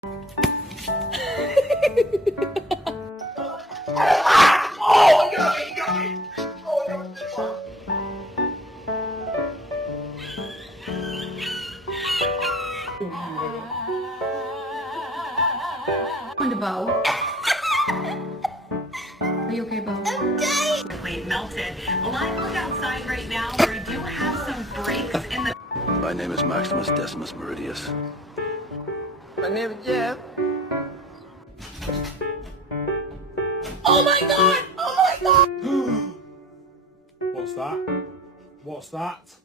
Oh, you got me, you got me. Oh, you got this one. On the bow. Are you okay, Bo? I'm dying. It melted. Well, I look outside right now where we do have some breaks in the... My name is Maximus Decimus Meridius. My name is Jeff. Oh my god! Oh my god! What's that? What's that?